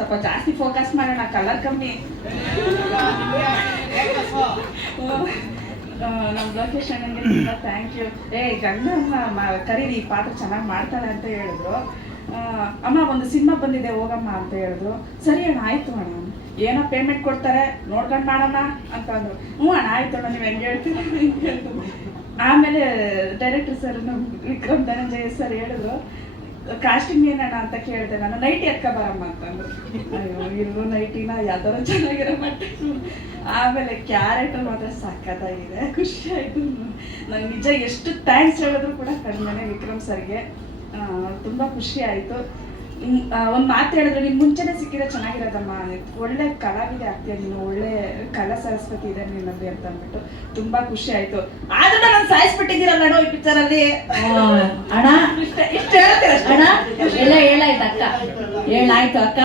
ಸ್ವಲ್ಪ ಜಾಸ್ತಿ ಫೋಕಸ್ ಮಾಡೋಣ ಕಲರ್ ಕಮ್ಮಿ. ನಮ್ಮ ಲೋಕೇಶ್ ಅಣ್ಣಂಗೆ ತುಂಬ ಥ್ಯಾಂಕ್ ಯು ಏ, ಗಂಗಮ್ಮ ಕರೀರಿ, ಈ ಪಾತ್ರ ಚೆನ್ನಾಗಿ ಮಾಡ್ತಾಳೆ ಅಂತ ಹೇಳಿದ್ರು. ಅಮ್ಮ, ಒಂದು ಸಿನಿಮಾ ಬಂದಿದೆ, ಹೋಗಮ್ಮ ಅಂತ ಹೇಳಿದ್ರು. ಸರಿ ಅಣ್ಣ, ಆಯ್ತು ಅಣ್ಣ. ಏನೋ ಪೇಮೆಂಟ್ ಕೊಡ್ತಾರೆ, ನೋಡ್ಕೊಂಡು ಮಾಡೋಣ ಅಂತ ಅಂದ್ರು. ಹ್ಞೂ ಅಣ್ಣ, ಆಯ್ತು ಅಣ್ಣ, ನೀವು ಹೆಂಗೆ ಹೇಳ್ತೀರಾ? ಆಮೇಲೆ director sir Vikram Dhananjaya sir ಹೇಳಿದ್ರು. ಕಾಸ್ಟಿಂಗ್ ಏನಣ್ಣ ಅಂತ ಕೇಳಿದೆ ನಾನು. ನೈಟಿ ಎತ್ಕ ಬರಮ್ಮ ಅಂತಂದ್ರು ಅಯ್ಯೋ ಇಲ್ಲೂ ನೈಟಿನ ಯಾವ್ದಾರ ಚೆನ್ನಾಗಿರೋ ಮಟ್ಟ. ಆಮೇಲೆ ಕ್ಯಾರೆಟ್ ಮಾತ್ರ ಸಖತ್ತಾಗಿದೆ. ಖುಷಿ ಆಯ್ತು ನಾನು ನಿಜ ಎಷ್ಟು ಥ್ಯಾಂಕ್ಸ್ ಹೇಳಿದ್ರು ಕೂಡ ಕಡಿಮೆನೆ ವಿಕ್ರಮ್ ಸರ್ಗೆ. ತುಂಬ ಖುಷಿ ಆಯ್ತು ಒಂದು ಮಾತು ಹೇಳಿದ್ರೆ ನೀನು ಮುಂಚೆನೆ ಸಿಕ್ಕಿದ್ರೆ ಚೆನ್ನಾಗಿರೋದಮ್ಮ. ಒಳ್ಳೆ ಕಲಾವಿದೆ ಆಗ್ತೀಯ ನೀನು. ಒಳ್ಳೆ ಕಲಾ ಸರಸ್ವತಿ ಇದೆ ನಿನ್ನಲ್ಲಿ ಅಂತ ಅಂದ್ಬಿಟ್ಟು ತುಂಬಾ ಖುಷಿ ಆಯ್ತು ಆದ್ರೂ ನಾನು ಸಾಯಿಸ್ಬಿಟ್ಟಿದ್ದೀರಲ್ಲ ನೋಡೋ ಈ ಪಿಕ್ಚರ್ ಅಲ್ಲಿ. ಅಣ್ಣ. ಇಷ್ಟ ಇಷ್ಟ. ಹೇಳಾಯ್ತು ಅಕ್ಕ?